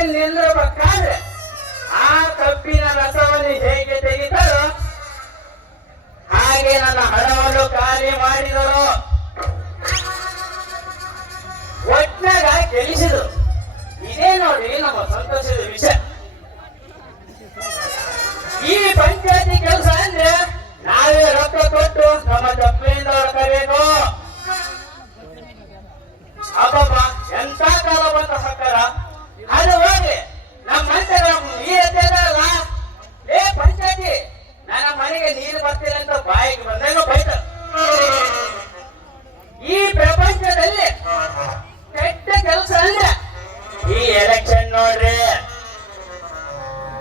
Election ನಿಲ್ಲಬೇಕಾದ್ರೆ ಆ ಕಬ್ಬಿನ ರಸವನ್ನು ಹೇಗೆ ತೆಗಿತಾರೋ ಹಾಗೆ ನನ್ನ ಹಣವನ್ನು ಖಾಲಿ ಮಾಡಿದರು. ಒಟ್ನಾಗ ಗೆಲ್ಲಿಸಿದ್ರು. ಇದೇ ನೋಡಿ ನಮ್ಮ ಸಂತೋಷದ ವಿಷಯ. ಈ ಪಂಚಾಯತಿ ಕೆಲಸ ಅಂದ್ರೆ ನಾವೇ ರೊಕ್ಕ ಕೊಟ್ಟು ನಮ್ಮ ತಪ್ಪಲಿಂದ ಹೊರಕಬೇಕು. ಅಬ್ಬಬ್ಬ ಎಂತ ಕಾಲ ಬಂತ ಸಕ್ಕರ. ಅದು ಹೋಗಿ ನಮ್ಮ ಮಂತ್ರಿ ಈ ಎದ್ದಲ್ಲ, ಏ ಪಂಚಾಯತಿ ನನ್ನ ಮನೆಗೆ ನೀರು ಬರ್ತಿಲ್ಲ ಅಂತ ಬಾಯಿಗೆ ಬಂದಾಗ ಬೈತ. ಈ ಪ್ರಪಂಚದಲ್ಲಿ ಕೆಟ್ಟ ಕೆಲಸ ಅಂದ್ರೆ ಈ ಎಲೆಕ್ಷನ್ ನೋಡ್ರಿ.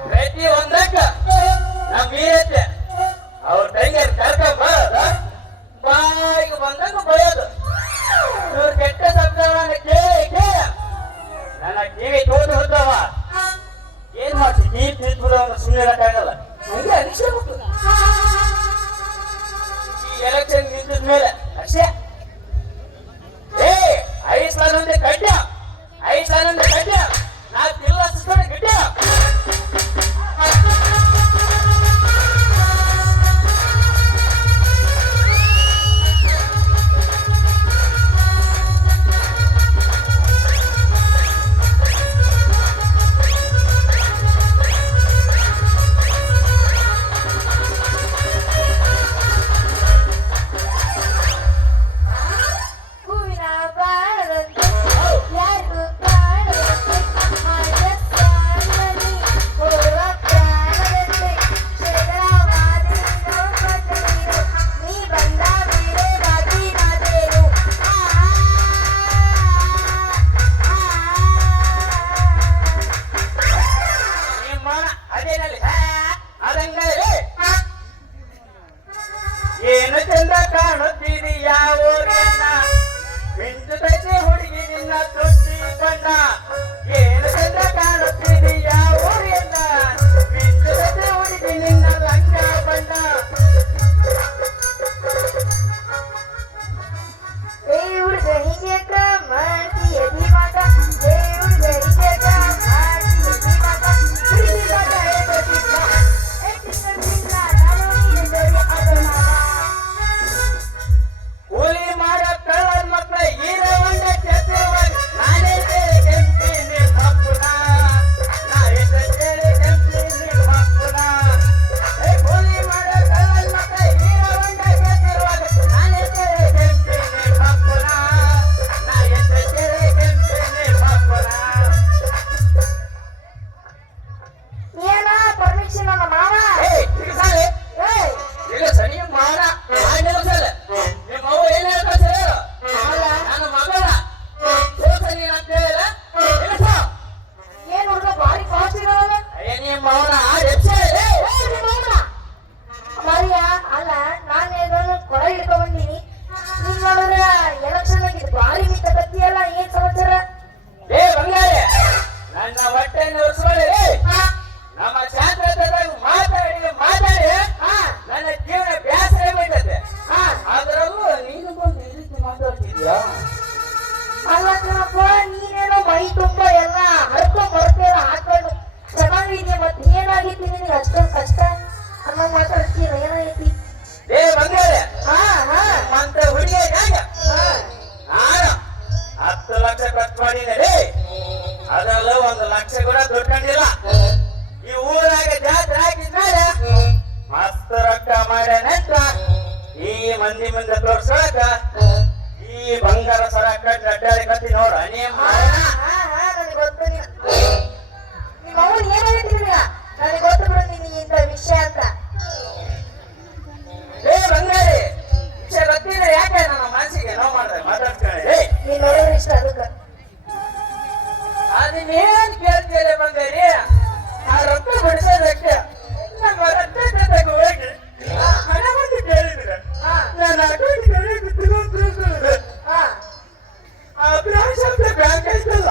ಪ್ರತಿ ಒಂದಕ್ಕ ನಮ್ ಈರತ್ತೆ ಅವ್ರ ತಂಗಿಯರ್ ಕರ್ಕ ಬರೋದು, ಬಾಯಿಗೆ ಬಂದಾಗ ಬಯೋದು. ಇವ್ರು ಕೆಟ್ಟ ಶಬ್ದವನ್ನ ಕೇಳಿ ನನ್ನ ಕಿವಿ ತೋದು ಹೋದವ. ಏನ್ ಮಾಡ್ತೀವಿ, ಕಿವಿ ತಿಳ್ಬಿಡೋದು ಸುಮ್ಮನೆ ಇರಕ್ಕಾಗಲ್ಲ. ಹಂಗೆ ಅನಿಸ್ಬೇಕು. ಈ ಎಲೆಕ್ಷನ್ ನಿಂತಿದ ಮೇಲೆ ಅಷ್ಟೇ. ಏ ಐಸ್ಲಾನಂದೆ ಕಡ್ಡ, ಐಸ್ಲಾನಂದೆ ಕಡ್ಡ, ನಾ ತಿಲ್ಲ ಸಿಸ್ಕೊಂಡು ಗಿಡ್ಡ. ಏನು ಚಂದ ಕಾಣುತ್ತೀರಿ ಯಾವೂರನ್ನ, ಮಿಂಚುತ್ತೈತೆ ಹುಡುಗಿ ನಿನ್ನ ತೊಟ್ಟಿ ಬಣ್ಣ. ಏನು ಚಂದ ಕಾಣುತ್ತೀರಿ ಯಾವೂರನ್ನ, ಮಿಂಚುತ್ತೈತೆ ಹುಡುಗಿ ನಿನ್ನ ಲಂಗ ಬಣ್ಣ. ಅದರಲ್ಲೂ 1 ಲಕ್ಷ ಕೂಡ ದುಡ್ಕೊಂಡಿಲ್ಲ. ಈ ಊರಾಗ ಜಾತ್ರೆ ಹಾಕಿದ್ಮೇಲೆ ಮಸ್ತ್ ರೊಕ್ಕ ಮಾಡ್ಯಾನಂತ ಈ ಮಂದಿ ಮುಂದೆ ತೋರ್ಸೋಕ ಈ ಬಂಗಾರ ಸರ ಕಟ್ಟಿ ಅಡ್ಡಾಡಿ ಕತ್ತಿ ನೋಡ. ನನಗೆ ಗೊತ್ತು ಬಿಡು ನಿನಗೆ ಇಂಥ ವಿಷಯ ಅಂತ. ಏ ಬಂಗಾರಿ ವಿಷಯ ಗೊತ್ತಿದ್ರೆ ಯಾಕೆ ನನ್ನ ಮನಸ್ಸಿಗೆ ನೋವು ಮಾಡಿದೆ ಮಾತಾಡ್ಕೊಳ್ಳಿ. ನೀನ್ ನೋಡೋದು ಇಷ್ಟ ಅದಕ್ಕೆ. ಅದನ್ನೇನ್ ಕೇಳ್ತೀರಿ ಬಂಗಾರಿ? ಆ ರೊಕ್ಕ ಬಿಡಿಸೋದಕ್ಕೆ ನಮ್ಮ ರೊಕ್ಕ ಜೊತೆಗೆ ಹೋಗಿ ಹಣ ಬಂದು ಕೇಳಿದ್ರೆ ನನ್ನ ಅಕೌಂಟ್ ತಗೊಂಡ್ರೆ ಆ ಬ್ರಾಂಚ್ ಅಂತ ಬ್ಯಾಂಕ್ ಐತಲ್ಲ,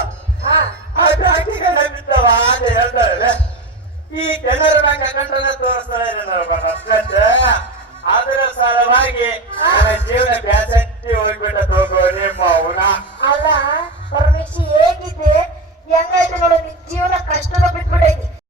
ಆ ಬ್ಯಾಂಕಿಗೆ ಬಿದ್ದವ ಅಂತ ಹೇಳ್ತಾರೆ. ಈ ಕೆನರಾ ಬ್ಯಾಂಕ್ ಅಕೌಂಟ್ ಅನ್ನ ತೋರಿಸ್ತಾರೆ